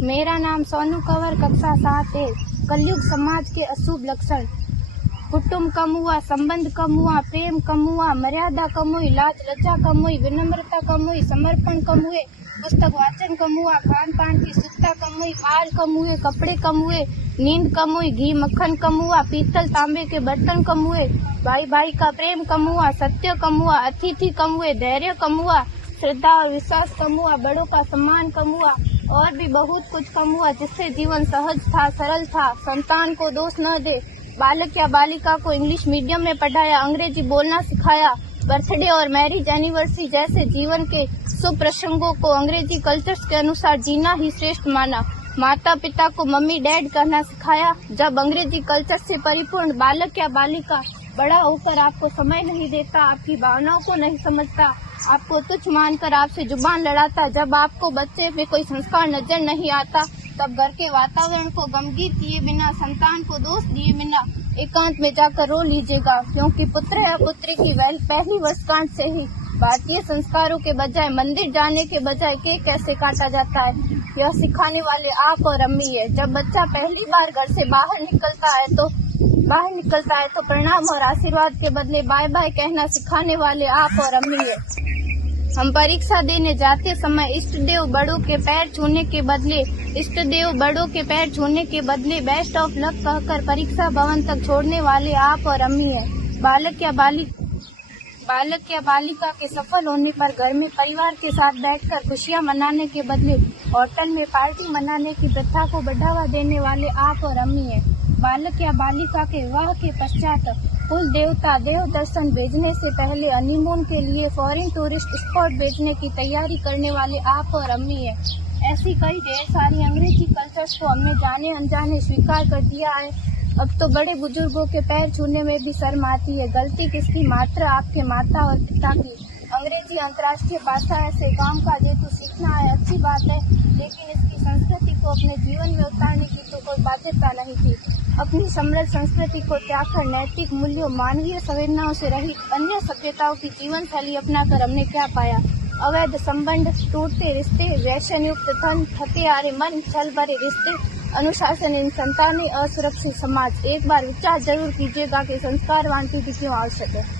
मेरा नाम सोनू कंवर, कक्षा 7 है। कलयुग समाज के अशुभ लक्षण। कुटुंब कम हुआ, संबंध कम हुआ, प्रेम कम हुआ, मर्यादा कम हुई, लाज लज्जा कम हुई, विनम्रता कम हुई, समर्पण कम हुए, पुस्तक वाचन कम हुआ, खान पान की शुद्धता कम हुई, बाल कम हुए, कपड़े कम हुए, नींद कम हुई, घी मक्खन कम हुआ, पीतल तांबे के बर्तन कम हुए, भाई भाई का प्रेम कम हुआ, सत्य कम हुआ, अतिथि कम हुए, धैर्य कम हुआ, श्रद्धा और विश्वास कम हुआ, बड़ों का सम्मान कम हुआ और भी बहुत कुछ कम हुआ जिससे जीवन सहज था, सरल था। संतान को दोष न दे। बालक या बालिका को इंग्लिश मीडियम में पढ़ाया, अंग्रेजी बोलना सिखाया। बर्थडे और मैरिज एनिवर्सरी जैसे जीवन के शुभ प्रसंगों को अंग्रेजी कल्चर्स के अनुसार जीना ही श्रेष्ठ माना। माता पिता को मम्मी डैड कहना सिखाया। जब अंग्रेजी कल्चर से परिपूर्ण बालक या बालिका बड़ा होकर आपको समय नहीं देता, आपकी भावनाओं को नहीं समझता, आपको तुच्छ मानकर आपसे जुबान लड़ाता, जब आपको बच्चे में कोई संस्कार नजर नहीं आता, तब घर के वातावरण को गमगीन किए बिना, संतान को दोष दिए बिना एकांत में जाकर रो लीजिएगा, क्योंकि पुत्र या पुत्री की पहली वर्षगांठ से ही भारतीय संस्कारों के बजाय, मंदिर जाने के बजाय केक कैसे काटा जाता है, यह सिखाने वाले आप और अम्मी है। जब बच्चा पहली बार घर से बाहर निकलता है तो प्रणाम और आशीर्वाद के बदले बाय बाय कहना सिखाने वाले आप और अम्मी है। हम परीक्षा देने जाते समय इष्ट देव बड़ों के पैर छूने के बदले बेस्ट ऑफ लक कहकर परीक्षा भवन तक छोड़ने वाले आप और अम्मी है। बालक या बालिका के सफल होने पर घर में परिवार के साथ बैठकर खुशियां मनाने के बदले होटल में पार्टी मनाने की प्रथा को बढ़ावा देने वाले आप और अम्मी है। बालक या बालिका के विवाह के पश्चात कुल देवता देव दर्शन भेजने से पहले हनीमून के लिए फॉरेन टूरिस्ट स्पॉट भेजने की तैयारी करने वाले आप और अम्मी है। ऐसी कई ढेर सारी अंग्रेजी कल्चर्स को हमने जाने अनजाने स्वीकार कर दिया है। अब तो बड़े बुजुर्गों के पैर छूने में भी शर्म आती है। गलती किसकी? मात्र आपके माता और पिता की। अंग्रेजी अंतर्राष्ट्रीय भाषा है से काम का जेतु सीखना है, अच्छी बात है, लेकिन इसकी संस्कृति को अपने जीवन में उतारने की तो कोई बाध्यता नहीं थी। अपनी समृद्ध संस्कृति को त्यागकर नैतिक मूल्यों, मानवीय संवेदनाओं से रहित अन्य सभ्यताओं की जीवन शैली अपनाकर हमने क्या पाया? अवैध संबंध, टूटते रिश्ते, व्यसन युक्त धन, थके हारे मन, छल भरे रिश्ते, अनुशासनहीन संतानें, असुरक्षित समाज। एक बार विचार जरूर कीजिएगा कि संस्कारवान पीढ़ी क्यों आवश्यक है।